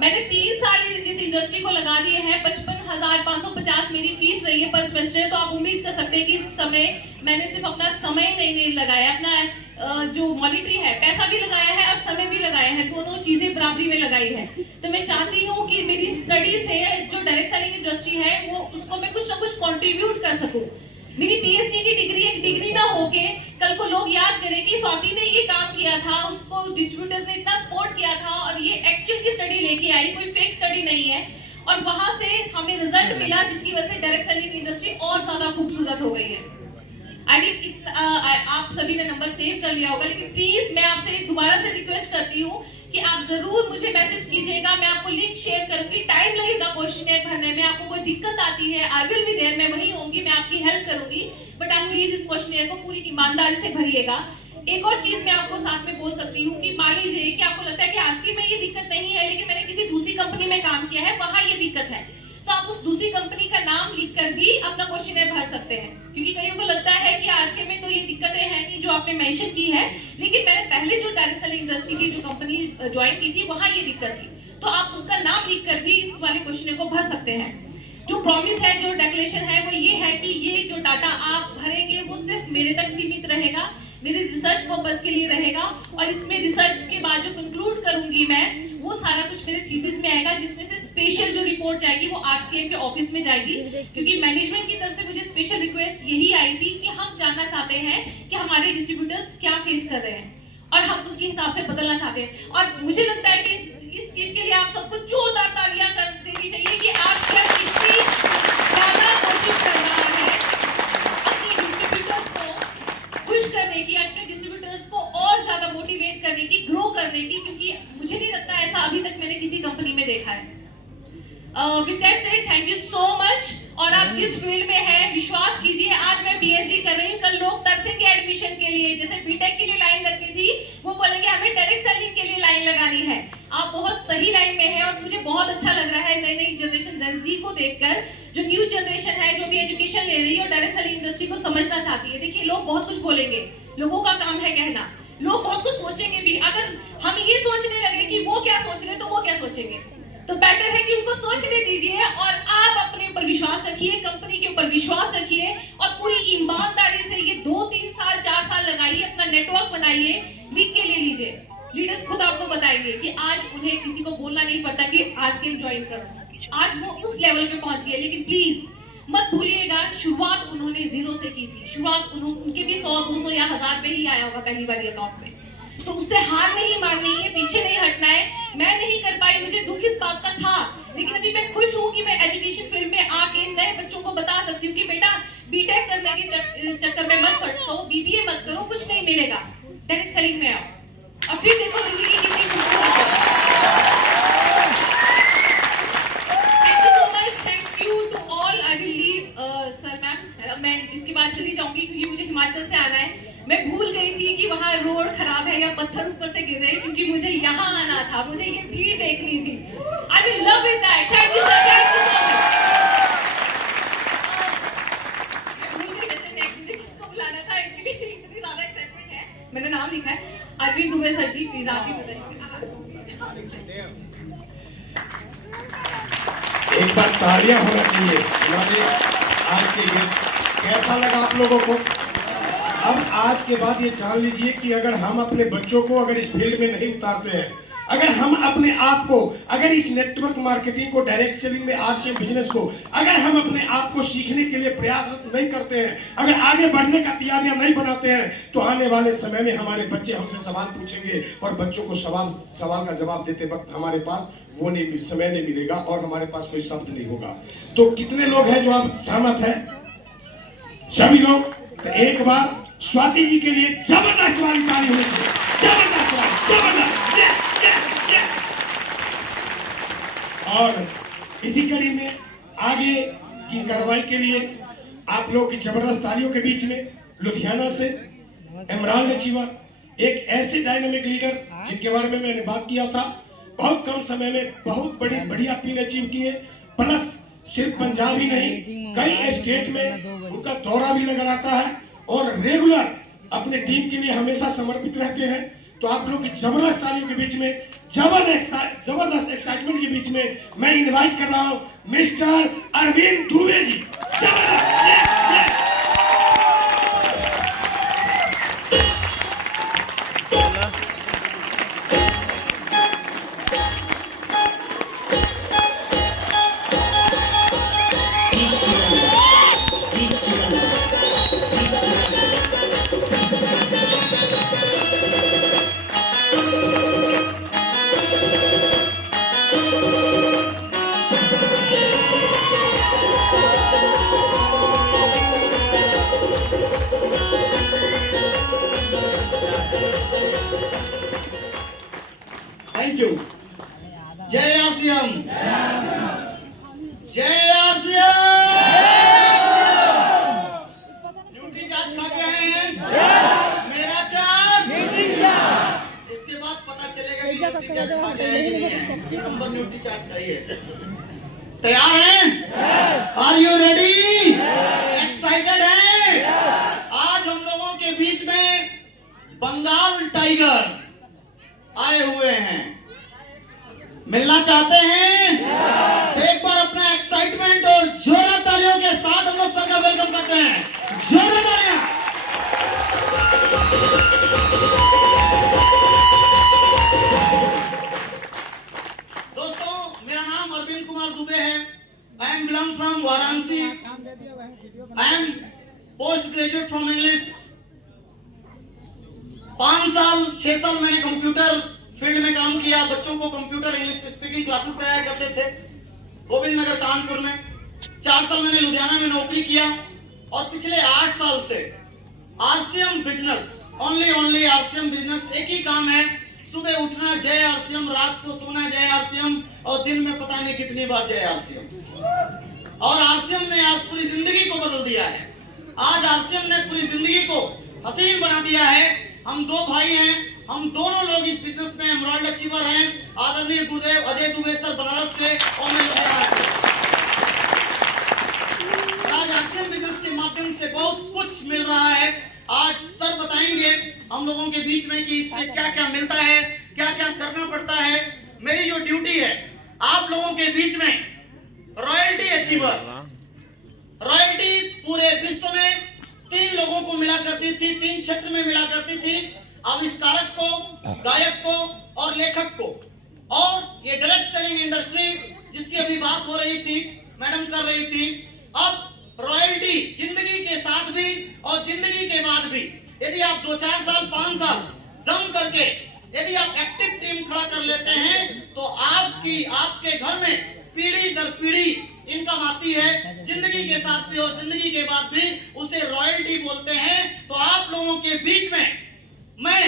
मैंने 3 साल इस इंडस्ट्री को लगा दिए हैं। 55,550 मेरी फीस रही है पर सेमेस्टर। तो आप उम्मीद कर सकते हैं कि इस समय मैंने सिर्फ अपना समय नहीं लगाया, अपना जो मॉनिटरी है पैसा भी लगाया है और समय भी लगाया है, दोनों चीजें बराबरी में लगाई है। तो मैं चाहती हूँ कि मेरी स्टडी से जो डायरेक्ट सेलिंग इंडस्ट्री है वो उसको मैं कुछ ना कुछ कंट्रीब्यूट कर सकूँ। मेरी पीएचडी की डिग्री एक डिग्री ना होके कल को लोग याद करें कि स्वाति ने ये काम किया था, उसको डिस्ट्रीब्यूटर्स ने इतना सपोर्ट किया था और ये एक्चुअल की स्टडी लेके आई, कोई फेक स्टडी नहीं है। और वहां से हमें रिजल्ट मिला जिसकी वजह से डायरेक्ट सेलिंग इंडस्ट्री और ज्यादा खूबसूरत हो गई है। आई थिंक आप सभी ने नंबर सेव कर लिया होगा, लेकिन प्लीज मैं आपसे दोबारा से रिक्वेस्ट करती हूँ कि आप जरूर मुझे मैसेज कीजिएगा। मैं आपको लिंक शेयर करूंगी। टाइम लगेगा क्वेश्चनर भरने में, आपको कोई दिक्कत आती है आई विल बी देयर, मैं वहीं होंगी, मैं आपकी हेल्प करूंगी। बट आप प्लीज इस क्वेश्चनर को पूरी ईमानदारी से भरिएगा। एक और चीज मैं आपको साथ में बोल सकती हूँ कि मान लीजिए कि आपको लगता है कि आरसी में ये दिक्कत नहीं है, लेकिन मैंने किसी दूसरी कंपनी में काम किया है, वहां ये दिक्कत है, तो आप उस दूसरी कंपनी का नाम लिखकर भी अपना क्वेश्चनर भर सकते हैं। क्योंकि कईयों को लगता है कि आरसीए में तो ये दिक्कतें हैं नहीं जो आपने मेंशन की है, लेकिन मैंने पहले जो डायरेक्ट सेलिंग इंडस्ट्री की जो कंपनी ज्वाइन की थी वहां ये दिक्कत थी। तो आप उसका नाम लिखकर भी इस वाले क्वेश्चन को भर सकते हैं। जो प्रॉमिस है, जो डिक्लेरेशन है, वो ये है कि ये जो डाटा आप भरेंगे वो सिर्फ मेरे तक सीमित रहेगा, मेरे रिसर्च पर्पस के लिए रहेगा। और इसमें रिसर्च के बाद जो कंक्लूड करूंगी मैं, वो सारा कुछ मेरे थीसिस में आएगा, जिसमें से स्पेशल जो रिपोर्ट जाएगी वो आरसीएम के ऑफिस में जाएगी। क्योंकि मैनेजमेंट की तरफ से मुझे स्पेशल रिक्वेस्ट यही आई थी कि हम जानना चाहते हैं कि हमारे डिस्ट्रीब्यूटर्स क्या फेस कर रहे हैं और हम उसके हिसाब से बदलना चाहते हैं। और मुझे लगता है कि इस चीज के लिए आप सबको जोरदार तालियां कर देनी चाहिए कि आरसीएम इतनी ज्यादा कोशिश कर रहा है अपने डिस्ट्रीब्यूटर्स को खुश करने की, अपने डिस्ट्रीब्यूटर्स को और ज्यादा मोटिवेट करने की, ग्रो करने की, क्योंकि मुझे नहीं लगता ऐसा अभी तक मैंने किसी कंपनी में देखा है। With that said, thank you so much। और आप जिस फील्ड में हैं विश्वास कीजिए, आज मैं पीएचडी कर रही हूँ, कल लोग तरसेंगे एडमिशन के लिए। जैसे बीटेक के लिए लाइन लगती थी, वो बोलेंगे हमें डायरेक्ट सेलिंग के लिए लाइन लगानी है। आप बहुत सही लाइन में हैं और मुझे बहुत अच्छा लग रहा है नई जनरेशन जेन ज़ी को देखकर, जो न्यू जनरेशन है जो भी एजुकेशन ले रही है और डायरेक्ट सेलिंग इंडस्ट्री को समझना चाहती है। देखिए लोग बहुत कुछ बोलेंगे, लोगों का काम है कहना, लोग बहुत कुछ सोचेंगे भी। अगर हम ये सोचने लगे कि वो क्या सोच रहे हैं तो वो क्या सोचेंगे, तो बेटर है कि उनको सोचने दीजिए और आप अपने ऊपर विश्वास रखिए, कंपनी के ऊपर विश्वास रखिए और पूरी ईमानदारी से ये 2, 3 साल 4 साल लगाइए, अपना नेटवर्क बनाइए, लिख के ले लीजिए। लीडर्स खुद आपको बताएंगे कि आज उन्हें किसी को बोलना नहीं पड़ता कि आरसीएम ज्वाइन करो, आज वो उस लेवल पे पहुंच गए। लेकिन प्लीज मत भूलिएगा शुरुआत उन्होंने 0 से की थी, शुरुआत उनके भी 100, 200 या 1000 पे ही आया होगा पहली बार अकाउंट में। तो उससे हार नहीं माननी है, पीछे नहीं हटना है। मैं नहीं कर पाई, मुझे दुख इस बात का था, लेकिन अभी मैं खुश हूँ कि मैं एजुकेशन फील्ड में आके नए बच्चों को बता सकती हूँ कि बेटा बीटेक करने के चक्कर में मत फंसो, बीबीए मत करो, कुछ नहीं मिलेगा, डायरेक्ट सेलिंग में आओ और फिर देखो जिंदगी कितनी खूबसूरत है। Thank you so much, thank you to all. आई चली जाऊंगी क्योंकि मुझे हिमाचल से आना है। मैं भूल गई थी कि वहाँ रोड खराब है या पत्थर ऊपर से गिर रहे हैं, क्योंकि मुझे यहाँ आना था, मुझे ये भीड़ देखनी थी। I will love it that. Thank you sir, thank you so much. मैं भूल गई वैसे नेक्स्ट मुझे किसको बुलाना था एक्चुअली, इतनी ज्यादा एक्साइटमेंट है। मैंने नाम लिखा है अरविंद दुबे सर जी, प्लीज आप ही बताइए। एक बार तालियां होना चाहिए हमारे आज के गेस्ट। कैसा लगा आप लोगों को? अब आज के बाद ये जान लीजिए कि अगर हम अपने बच्चों को अगर इस फील्ड में नहीं उतारते हैं, अगर हम अपने आप को, अगर इस नेटवर्क मार्केटिंग को, डायरेक्ट सेलिंग में, आरसीएम बिजनेस को, अगर हम अपने आप को सीखने के लिए प्रयासरत नहीं करते हैं, अगर आगे बढ़ने का तैयारियां नहीं बनाते हैं, तो आने वाले समय में हमारे बच्चे हमसे सवाल पूछेंगे और बच्चों को सवाल का जवाब देते वक्त हमारे पास वो नहीं समय नहीं मिलेगा और हमारे पास कोई शब्द नहीं होगा। तो कितने लोग हैं जो आप सहमत हैं? सभी लोग? तो एक बार स्वाति जी के लिए जबरदस्त वाली ताली होनी चाहिए। जबरदस्त वाली, जबरदस्त। और इसी कड़ी में आगे की कार्रवाई के लिए आप लोग की जबरदस्त तालियों के बीच में लुधियाना से इमरान लचीवा, एक ऐसे डायनामिक लीडर जिनके बारे में मैंने बात किया था, बहुत कम समय में बहुत बड़ी बढ़िया पीन अचीव किए, प्लस सिर्फ पंजाब ही नहीं कई स्टेट में उनका दौरा भी लगा रहता है और रेगुलर अपने टीम के लिए हमेशा समर्पित रहते हैं। तो आप लोग की जबरदस्त तालियों के बीच में, जबरदस्त एक्साइटमेंट के बीच में मैं इनवाइट कर रहा हूं mister Arvind Dubey ji. Thank you. जय आरसीएम, जय आरसीएम। न्यूट्री चार्ज खा के आए हैं? मेरा चार्ज। इसके बाद पता चलेगा कि न्यूट्री चार्ज खा के आए कि नहीं है। नंबर न्यूट्री चार्ज खाइए। तैयार हैं? Are you ready? एक्साइटेड हैं? आज हम लोगों के बीच में बंगाल टाइगर आए हुए हैं, मिलना चाहते हैं? एक बार अपना एक्साइटमेंट और जोरदार तालियों के साथ हम लोग सर का वेलकम करते हैं। जोरदार तालियां। दोस्तों, मेरा नाम अरविंद कुमार दुबे है। I am belong from Varanasi. I am post graduate from English. 6 साल मैंने कंप्यूटर फील्ड में काम किया। बच्चों को कंप्यूटर इंग्लिश स्पीकिंग क्लासेस कराया करते थे गोविंद नगर कानपुर में। 4 साल मैंने लुधियाना में नौकरी किया और पिछले 8 साल से RCM business, only RCM business. एक ही काम है, सुबह उठना जय आरसीएम, रात को सोना जय आरसीएम और दिन में पता नहीं कितनी बार जय आरसीएम। और आरसीएम ने आज पूरी जिंदगी को बदल दिया है। आज आरसीएम ने पूरी जिंदगी को हसीन बना दिया है। हम 2 भाई हैं, हम दोनों लोग इस बिजनेस में एमराल्ड अचीवर हैं। आदरणीय गुरुदेव अजय दुबे सर बनारस से और मैं लुधियाना से। आज आरसीएम बिजनेस के माध्यम से बहुत कुछ मिल रहा है। आज सर बताएंगे हम लोगों के बीच में कि इससे क्या क्या मिलता है, क्या क्या करना पड़ता है। मेरी जो ड्यूटी है आप लोगों के बीच में रॉयल्टी अचीवर, रॉयल्टी पूरे विश्व में 3 लोगों को मिला करती थी, 3 क्षेत्र में मिला करती थी, आविष्कारक को, गायक को और लेखक को। और ये डायरेक्ट सेलिंग इंडस्ट्री जिसकी अभी बात हो रही थी, मैडम कर रही थी, अब रॉयल्टी जिंदगी के साथ भी और जिंदगी के बाद भी। यदि आप 2-4 साल 5 साल जम करके यदि आप एक्टिव टीम खड़ा कर लेते हैं तो आपके घर में पीढ़ी दर पीढ़ी इनकम आती है, जिंदगी के साथ भी और जिंदगी के बाद भी। उसे रॉयल्टी बोलते हैं। तो आप लोगों के बीच में मैं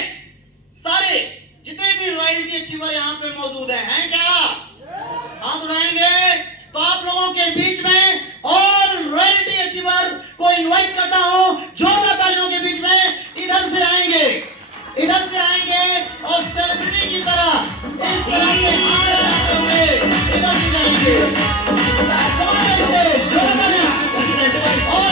सारे जितने भी रॉयल्टी अचीवर यहाँ पे मौजूद हैं क्या? हाथ उठाएंगे तो आप लोगों के बीच में ऑल रॉयल्टी अचीवर को इनवाइट करता हूं जोरदार तालियों के बीच में, इधर से आएंगे और सेलिब्रिटी की तरह इस तरह से हाथ उठाते हुए इधर से जाएंगे। जोरदार तालियां। All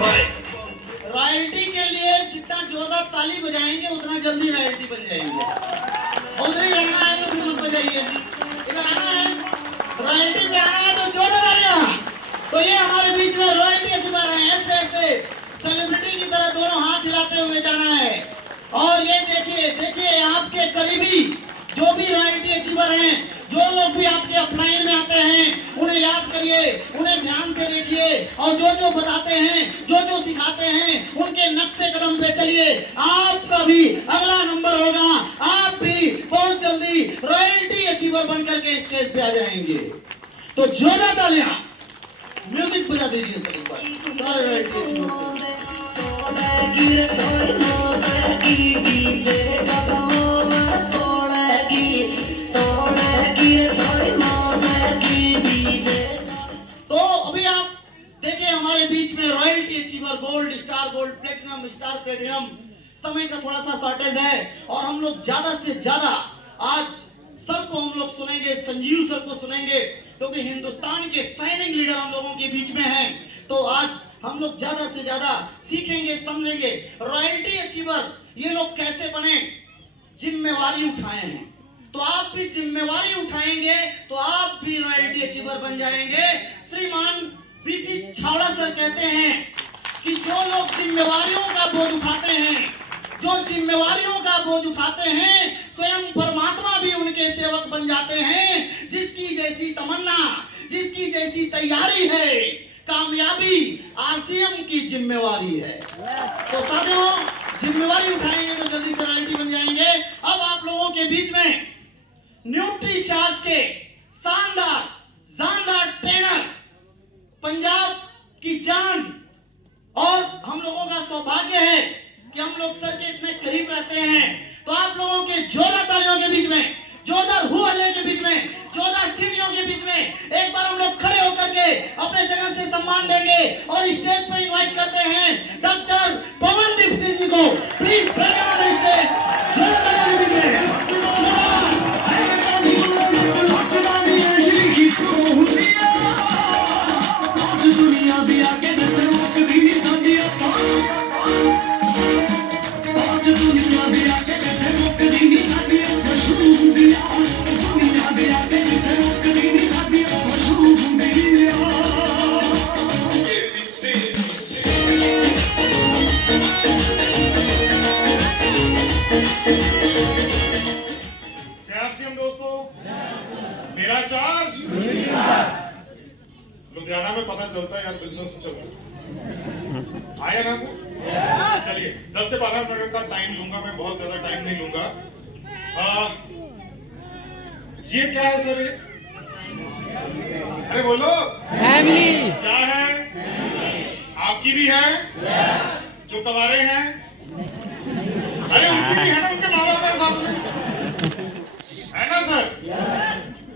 right, रॉयल्टी के लिए जितना जोरदार ताली बजाएंगे उतना जल्दी रॉयल्टी बन जाएंगे। उधर ही रहना है तो फिर मत बजाइए, इधर आना है, रॉयल्टी पे आना है तो जोरदार तालियां। तो ये हमारे बीच में रॉयल्टी अचीवर हैं, ऐसे ऐसे सेलिब्रिटी की तरह दोनों हाथ हिलाते हुए जाना है। और ये देखिए आपके करीबी जो भी रॉयल्टी अचीवर हैं, जो लोग भी आपके अपलाइन में आते हैं, उन्हें याद करिए, उन्हें ध्यान से देखिए और जो बताते हैं, जो सिखाते हैं, उनके नक्शे कदम पे चलिए। आपका भी अगला नंबर होगा, आप भी बहुत जल्दी रॉयल्टी अचीवर बनकर के स्टेज पे आ जाएंगे। तो जोरदार तालियां, म्यूजिक बजा दीजिए सर एक बार, सारे रॉयल्टी अचीवर। तो अभी आप देखिए हमारे बीच में royalty achiever, gold star, gold platinum, star platinum, समय का थोड़ा सा शॉर्टेज है और हम लोग ज्यादा से ज्यादा आज सर को हम लोग सुनेंगे, संजीव सर को सुनेंगे, क्योंकि हिंदुस्तान के शाइनिंग लीडर हम लोगों के बीच में हैं। तो आज हम लोग ज्यादा से ज्यादा सीखेंगे, समझेंगे रॉयल्टी अचीवर ये लोग कैसे बने, जिम्मेवारी उठाए हैं। तो आप भी जिम्मेवारी उठाएंगे तो आप भी रॉयल्टी अचीवर बन जाएंगे। श्रीमान बीसी छावड़ा सर कहते हैं कि जो लोग जिम्मेवारियों का बोझ उठाते हैं, जो जिम्मेवारियों का बोझ उठाते हैं, स्वयं परमात्मा भी उनके सेवक बन जाते हैं। जिसकी जैसी तमन्ना, जिसकी जैसी तैयारी है, कामयाबी आरसीएम की जिम्मेवारी है। तो साथियों, जिम्मेवारी उठाएंगे तो जल्दी से रॉयल्टी बन जाएंगे। अब आप लोगों के बीच में न्यूट्री चार्ज के शानदार ट्रेनर, पंजाब की जान, और हम लोगों का सौभाग्य है कि हम लोग सर के इतने करीब रहते हैं। तो आप लोगों के जोरदार तालियों के बीच में, जोरदार हु हल्ले के बीच में, जोरदार सीढ़ियों के बीच में एक बार हम लोग खड़े होकर के अपने जगह से सम्मान देंगे और स्टेज पे इनवाइट करते हैं डॉक्टर पवनदीप सिंह जी को। प्लीज मेरा चार्ज लुधियाना में पता चलता है यार बिजनेस चल रहा आया ना सर। चलिए 10 से 12 मिनट का टाइम लूंगा मैं, बहुत ज्यादा टाइम नहीं लूंगा। ये क्या है सर? अरे बोलो, फैमिली क्या है? आपकी भी है? जो कवारे हैं, अरे उनकी भी है ना, उनके माँ बाप है साथ में, है ना सर?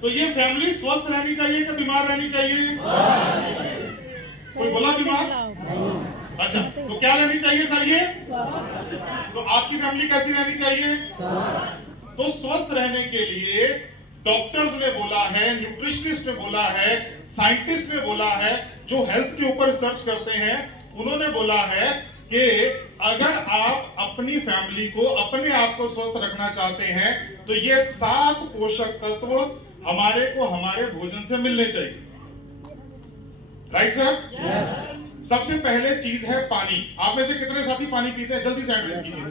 तो ये फैमिली स्वस्थ रहनी चाहिए कि बीमार रहनी चाहिए? कोई बोला बीमार? अच्छा, तो क्या रहनी चाहिए सर ये? तो आपकी फैमिली कैसी रहनी चाहिए? तो स्वस्थ रहने के लिए डॉक्टर्स ने बोला है, न्यूट्रिशनिस्ट ने बोला है, साइंटिस्ट ने बोला है, जो हेल्थ के ऊपर रिसर्च करते हैं उन्होंने बोला है कि अगर आप अपनी फैमिली को, अपने आप को स्वस्थ रखना चाहते हैं तो ये 7 पोषक तत्व हमारे को हमारे भोजन से मिलने चाहिए। Right sir? सबसे पहले चीज है पानी। आप में से कितने साथी पानी पीते हैं? जल्दी से हैंड रेज कीजिए।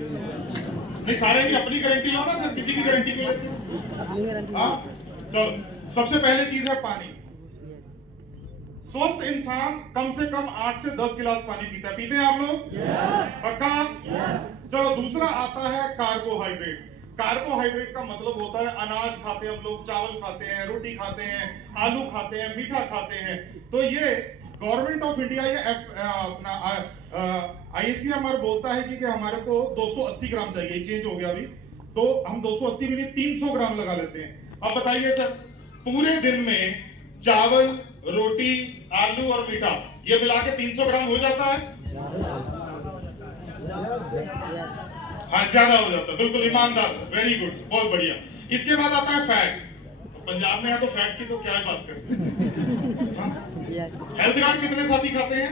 नहीं, सारे नहीं, अपनी गारंटी लो ना सर, किसी की गारंटी क्यों लेते हो? हाँ सर, सबसे पहले चीज है पानी। स्वस्थ इंसान कम से कम 8 से 10 गिलास पानी पीता है। पीते हैं आप लोग? पक्का? चलो, दूसरा आता है कार्बोहाइड्रेट। कार्बोहाइड्रेट का मतलब होता है अनाज खाते हैं हम लोग, चावल खाते हैं, रोटी खाते हैं, आलू खाते हैं, मीठा खाते हैं। तो ये गवर्नमेंट ऑफ इंडिया या अपना ICMR बोलता है कि हमारे को 280 ग्राम चाहिए, चेंज हो गया अभी। तो हम 280 में 300 ग्राम लगा लेते हैं। अब बताइए सर, पूरे दिन में चावल, रोटी, आलू और मीठा ये मिला के 300 ग्राम हो जाता है? हाँ, ज्यादा हो जाता है, बिल्कुल ईमानदार सर, वेरी गुड, बहुत बढ़िया। इसके बाद आता है फैट। पंजाब में है तो फैट की तो क्या बात करें। हेल्थ कार्ड कितने साथी खाते हैं?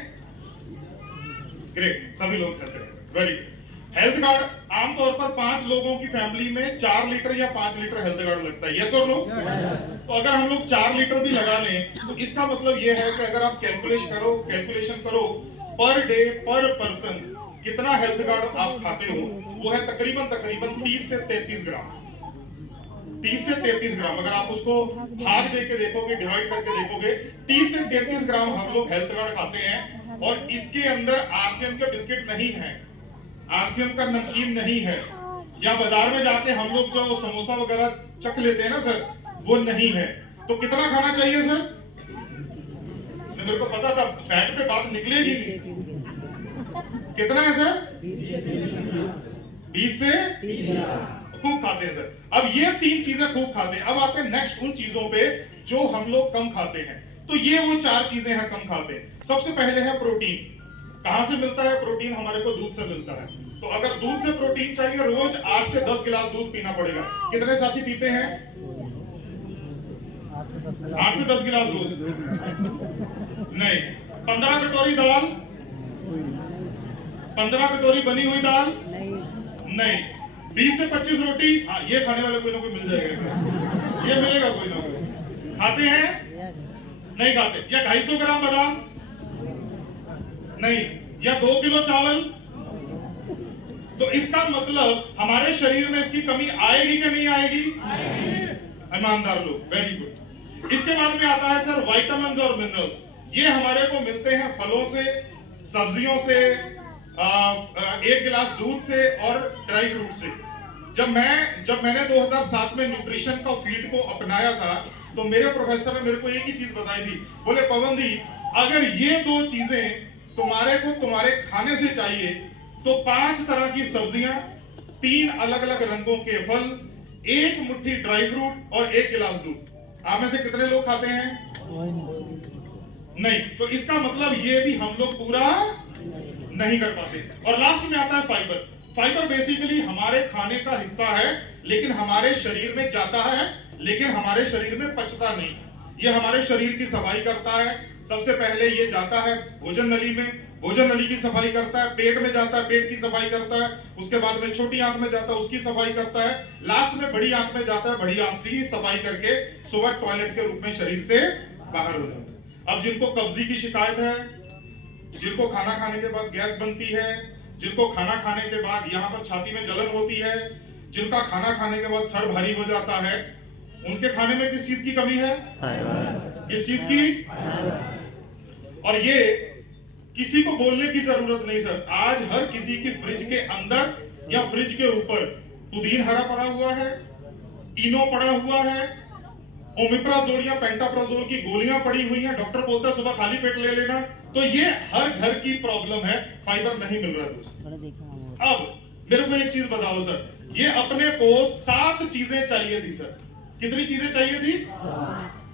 ग्रेट, सभी लोग खाते हैं, वेरी गुड। हेल्थ कार्ड आमतौर पर 5 लोगों की फैमिली में 4 लीटर या 5 लीटर हेल्थ कार्ड लगता है, यस और नो? तो अगर हम लोग 4 लीटर भी लगा लें तो इसका मतलब यह है कि अगर आप कैलकुलेशन करो पर डे पर पर्सन कितना हेल्थ कार्ड आप खाते हो, वो है तकरीबन 30 से 33 ग्राम। 30 से 33 ग्राम अगर आप उसको भाग दे के देखोगे, डिवाइड करके देखोगे, 30 से 33 ग्राम हम लोग हेल्थ कार्ड खाते हैं। और इसके अंदर आरसीएम के बिस्किट नहीं है, आरसीएम का नमकीन नहीं है, या बाजार में जाके हम लोग जो समोसा वगैरह चख लेते हैं ना सर, वो नहीं है। तो कितना खाना चाहिए सर? मेरे को पता था फैट पे बात निकलेगी नहीं। कितना है सर? 20 से 30 खूब खाते हैं सर। अब ये 3 चीजें खूब खाते हैं। अब आते हैं नेक्स्ट उन चीजों पे जो हम लोग कम खाते हैं। तो ये वो 4 चीजें हैं कम खाते हैं। सबसे पहले है प्रोटीन। कहां से मिलता है प्रोटीन? हमारे को दूध से मिलता है। तो अगर दूध से प्रोटीन चाहिए, रोज 8 से 10 गिलास दूध पीना पड़ेगा। कितने साथी पीते हैं? 8 से 10 गिलास रोज नहीं। 15 कटोरी दाल, 15 कटोरी बनी हुई दाल नहीं। 20 से 25 रोटी, हाँ ये खाने वाले कोई ना कोई मिल जाएगा, ये मिलेगा कोई ना कोई। खाते हैं? नहीं खाते। या 250 ग्राम बादाम नहीं, या 2 किलो चावल। तो इसका मतलब हमारे शरीर में इसकी कमी आएगी कि नहीं आएगी? ईमानदार लोग, वेरी गुड। इसके बाद में आता है सर विटामिन्स और मिनरल्स। ये हमारे को मिलते हैं फलों से, सब्जियों से, 1 गिलास दूध से और ड्राई फ्रूट से। जब मैंने 2007 में न्यूट्रिशन का फील्ड को अपनाया था, तो मेरे प्रोफेसर ने मेरे को एक ही चीज बताई थी। बोले पवन दी, अगर ये 2 चीजें तुम्हारे को तुम्हारे खाने से चाहिए तो 5 तरह की सब्जियां, 3 अलग अलग रंगों के फल, 1 मुट्ठी ड्राई फ्रूट और 1 गिलास दूध। आप में से कितने लोग खाते हैं? नहीं। तो इसका मतलब ये भी हम लोग पूरा नहीं कर पाते। और लास्ट में आता है फाइबर। फाइबर बेसिकली हमारे खाने का हिस्सा है, लेकिन हमारे शरीर में जाता है, लेकिन हमारे शरीर में पचता नहीं। ये हमारे शरीर की सफाई करता है। सबसे पहले ये जाता है भोजन नली में, भोजन नली की सफाई करता है, पेट में जाता है, पेट की सफाई करता है, उसके बाद में छोटी आंत में जाता है, उसकी सफाई करता है, लास्ट में बड़ी आंत में जाता है, बड़ी आंत की सफाई करके सुबह टॉयलेट के रूप में शरीर से बाहर हो जाता है। अब जिनको कब्जी की शिकायत है, जिनको खाना खाने के बाद गैस बनती है, जिनको खाना खाने के बाद यहाँ पर छाती में जलन होती है, जिनका खाना खाने के बाद सर भारी हो जाता है, उनके खाने में किस चीज की कमी है? किस चीज की? और ये किसी को बोलने की जरूरत नहीं सर, आज हर किसी की फ्रिज के अंदर या फ्रिज के ऊपर पुदीन हरा पड़ा हुआ है, इनो पड़ा हुआ है, ओमिप्राजोल या पेंटाप्राजोल की गोलियां पड़ी हुई हैं। डॉक्टर बोलता है सुबह खाली पेट ले लेना। तो ये हर घर की प्रॉब्लम है, फाइबर नहीं मिल रहा है दोस्तों। अब मेरे को एक चीज बताओ सर, ये अपने को 7 चीजें चाहिए थी सर। कितनी चीजें चाहिए थी?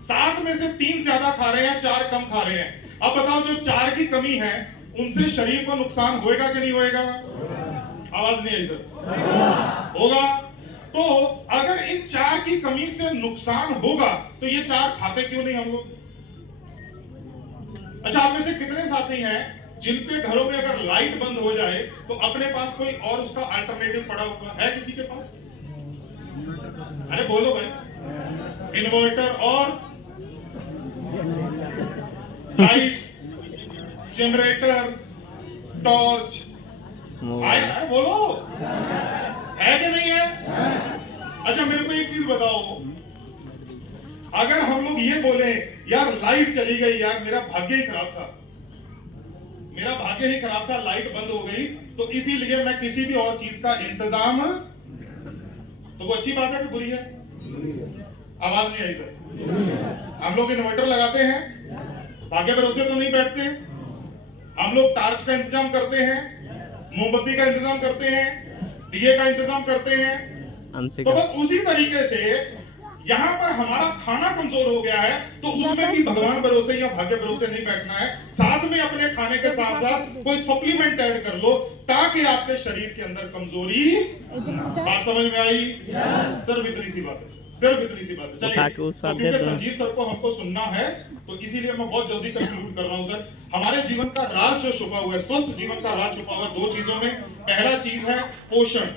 7 में से 3 ज्यादा खा रहे हैं, 4 कम खा रहे हैं। अब बताओ जो 4 की कमी है, उनसे शरीर को नुकसान होएगा कि नहीं होएगा? आवाज नहीं आई सर। होगा। तो अगर इन 4 की कमी से नुकसान होगा तो ये 4 खाते क्यों नहीं हम लोग? अच्छा, आप में से कितने साथी हैं जिनके घरों में अगर लाइट बंद हो जाए तो अपने पास कोई और उसका अल्टरनेटिव पड़ा हुआ है? किसी के पास? अरे बोलो भाई। इन्वर्टर और लाइट, जनरेटर, टॉर्च, अरे बोलो, है कि नहीं है? अच्छा, मेरे को एक चीज बताओ, अगर हम लोग ये बोले यार लाइट चली गई, यार मेरा भाग्य ही खराब था, मेरा भाग्य ही खराब था, लाइट बंद हो गई, तो इसीलिए मैं किसी भी और चीज का इंतजाम, तो वो अच्छी बात है कि बुरी है? आवाज नहीं आई सर। हम लोग इन्वर्टर लगाते हैं, भाग्य भरोसे तो नहीं बैठते। हम लोग टार्च का इंतजाम करते हैं, मोमबत्ती का इंतजाम करते हैं, दिए का इंतजाम करते हैं, तो बस उसी तरीके से यहाँ पर हमारा खाना कमजोर हो गया है, तो उसमें भी भगवान भरोसे या भाग्य भरोसे नहीं बैठना है। साथ में अपने खाने के साथ साथ कोई सप्लीमेंट ऐड कर लो ताकि आपके शरीर के अंदर कमजोरी बात समझ में आई? सिर्फ इतनी सी बात है, सिर्फ इतनी सी बात है। चलिए, तो क्योंकि संजीव सर को हमको सुनना है तो इसीलिए मैं बहुत जल्दी कंक्लूड कर रहा हूँ। सर, हमारे जीवन का राज जो छुपा हुआ है, स्वस्थ जीवन का राज छुपा हुआ है 2 चीजों में। पहला चीज है पोषण।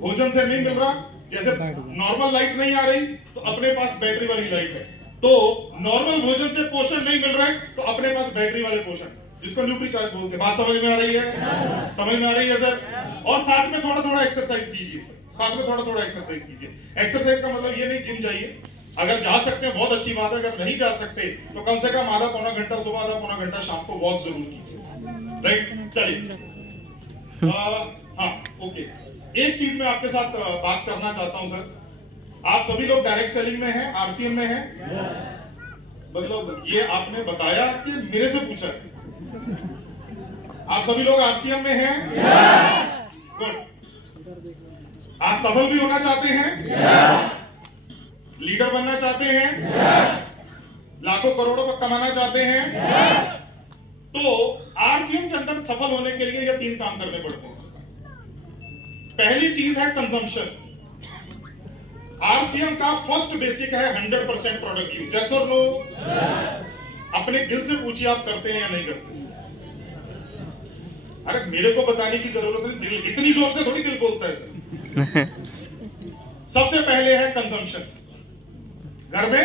भोजन से नहीं मिल रहा, जैसे नॉर्मल लाइट नहीं आ रही तो अपने पास बैटरी वाली लाइट है, तो नॉर्मल भोजन से पोषण नहीं मिल रहा है तो अपने पास बैटरी वाले पोषण, जिसको न्यूट्रीचार्ज बोलते हैं। बात समझ में आ रही है? समझ में आ रही है सर? और साथ में थोड़ा थोड़ा एक्सरसाइज कीजिए सर, साथ में थोड़ा थोड़ा एक्सरसाइज कीजिए। एक्सरसाइज का मतलब ये नहीं जिम जाइए, अगर जा सकते हैं बहुत अच्छी बात है, अगर नहीं जा सकते तो कम से कम आधा पौना घंटा सुबह, आधा पौना घंटा शाम को वॉक जरूर कीजिए। राइट, चलिए। हाँ, ओके। एक चीज मैं आपके साथ बात करना चाहता हूं सर। आप सभी लोग डायरेक्ट सेलिंग में हैं, आरसीएम में हैं? मतलब ये आपने बताया कि मेरे से पूछा है? आप सभी लोग आरसीएम में हैं? गुड। आप सफल भी होना चाहते हैं? लीडर बनना चाहते हैं? लाखों करोड़ों का कमाना चाहते हैं? तो आरसीएम के अंदर सफल होने के लिए ये 3 काम करने पड़ते हैं। पहली चीज है कंजम्पशन। आरसीएम का फर्स्ट बेसिक है 100% प्रोडक्ट यूज। यस और नो? अपने दिल से पूछिए आप करते हैं या नहीं करते। अरे मेरे को बताने की जरूरत नहीं, दिल इतनी जोर से थोड़ी दिल बोलता है सर। सबसे पहले है कंजम्पशन। घर में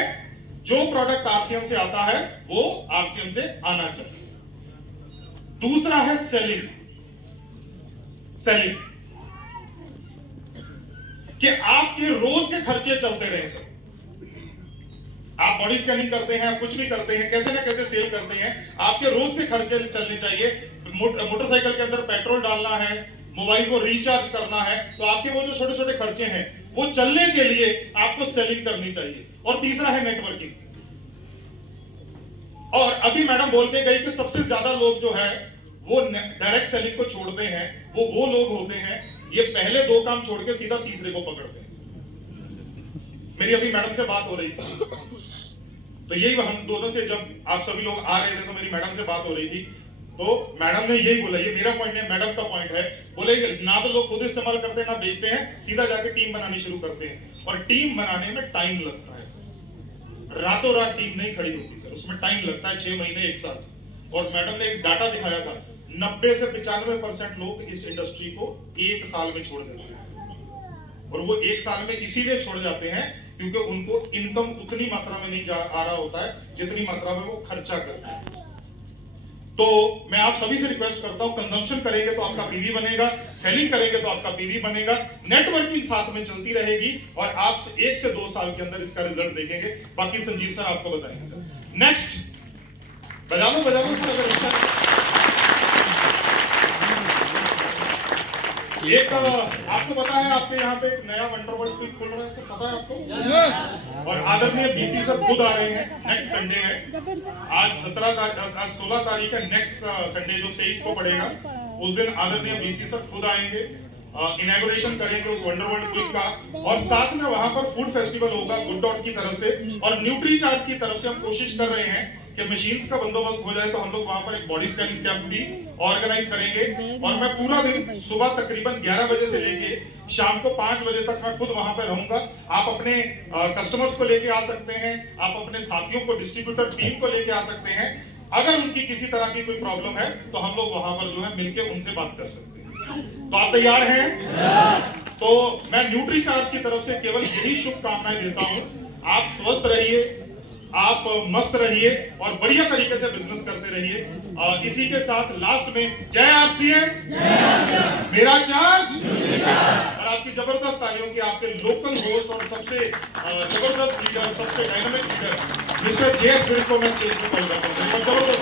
जो प्रोडक्ट आरसीएम से आता है वो आरसीएम से आना चाहिए। दूसरा है सेलिंग। सेलिंग कि आपके रोज के खर्चे चलते रहे सर। आप बॉडी स्कैनिंग करते हैं, आप कुछ भी करते हैं, कैसे ना कैसे सेल करते हैं, आपके रोज के खर्चे चलने चाहिए। मोटरसाइकिल के अंदर पेट्रोल डालना है, मोबाइल को रिचार्ज करना है, तो आपके वो जो छोटे छोटे खर्चे हैं वो चलने के लिए आपको सेलिंग करनी चाहिए। और तीसरा है नेटवर्किंग। और अभी मैडम बोल के गई कि सबसे ज्यादा लोग जो है वो डायरेक्ट सेलिंग को छोड़ते हैं, वो लोग होते हैं ये पहले 2 काम छोड़ के सीधा तीसरे को पकड़ते हैं। मेरी अभी मैडम से बात हो रही थी, तो यही हम दोनों से जब आप सभी लोग आ रहे थे तो मेरी मैडम से बात हो रही थी, तो मैडम ने यही बोला, ये मेरा पॉइंट है, मैडम का पॉइंट है। बोले ना तो लोग खुद इस्तेमाल करते हैं ना बेचते हैं, सीधा जाके टीम बनानी शुरू करते हैं। और टीम बनाने में टाइम लगता है सर, रातों रात टीम नहीं खड़ी होती सर, उसमें टाइम लगता है 6 महीने 1 साल। और मैडम ने एक डाटा दिखाया था, 90 से 95% लोग इस इंडस्ट्री को 1 साल में छोड़ देते हैं। और वो 1 साल में इसीलिए छोड़ जाते हैं क्योंकि उनको इनकम उतनी मात्रा में नहीं आ रहा होता है जितनी मात्रा में वो खर्चा करते हैं। तो मैं आप सभी से रिक्वेस्ट करता हूं, कंजम्पशन करेंगे तो आपका पीवी बनेगा, सेलिंग करेंगे तो आपका पीवी बनेगा, नेटवर्किंग साथ में चलती रहेगी और आप 1 से 2 साल के अंदर इसका रिजल्ट देखेंगे। बाकी संजीव सर आपको बताएंगे सर। नेक्स्ट बजा लो सर अगर इच्छा। एक आपको पता है आपके यहाँ पे एक नया वंडरवर्ल्ड क्विक खुल रहा है सर, पता है आपको? और आदरणीय बीसी सर खुद आ रहे हैं, नेक्स्ट संडे है, आज 16 तारीख है, नेक्स्ट संडे जो 23 को पड़ेगा उस दिन आदरणीय बीसी सर खुद आएंगे, इनॉग्रेशन करेंगे उस वंडरवर्ल्ड क्विक का। और साथ में वहां पर फूड फेस्टिवल होगा गुड डॉट की तरफ से और न्यूट्रीचार्ज की तरफ से। हम कोशिश कर रहे हैं कि मशीन्स का बंदोबस्त हो जाए तो हम लोग वहां पर एक बॉडी स्कैनिंग कैंप भी ऑर्गेनाइज करेंगे। और मैं पूरा दिन सुबह तकरीबन 11 बजे से लेके शाम को 5 बजे तक मैं खुद वहां पर रहूंगा। आप अपने कस्टमर्स को लेके आ सकते हैं, आप अपने साथियों को, डिस्ट्रीब्यूटर टीम को लेके आ सकते हैं। अगर उनकी किसी तरह की कोई प्रॉब्लम है तो हम लोग वहां पर जो है मिलके उनसे बात कर सकते हैं। तो आप तैयार हैं? तो मैं न्यूट्रीचार्ज की तरफ से केवल यही शुभकामनाएं देता हूं, आप स्वस्थ रहिए, आप मस्त रहिए और बढ़िया तरीके से बिजनेस करते रहिए। इसी के साथ लास्ट में जय आरसीएम, मेरा चार्ज। और आपकी जबरदस्त तालियों की आपके लोकल होस्ट और सबसे जबरदस्त लीडर, सबसे dynamic leader mister JS Virk को मैं स्टेज पर कॉल करता हूं। जबरदस्त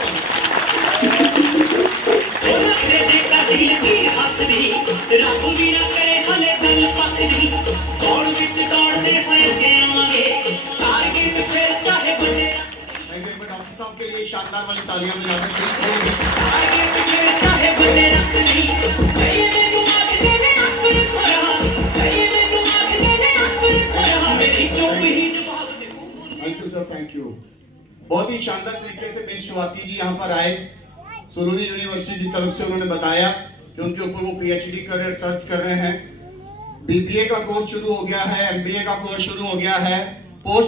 डॉक्टर साहब के लिए शानदार वाली तालियां बजाते हैं। Thank you. बहुत ही शानदार तरीके से मिस स्वाति जी यहाँ पर आए। सुलूनी यूनिवर्सिटी की तरफ से उन्होंने बताया कि उनके ऊपर वो पीएचडी कर रहे हैं, रिसर्च कर रहे हैं। बीबीए का कोर्स शुरू हो गया है, एमबीए का कोर्स शुरू हो गया है, पोस्ट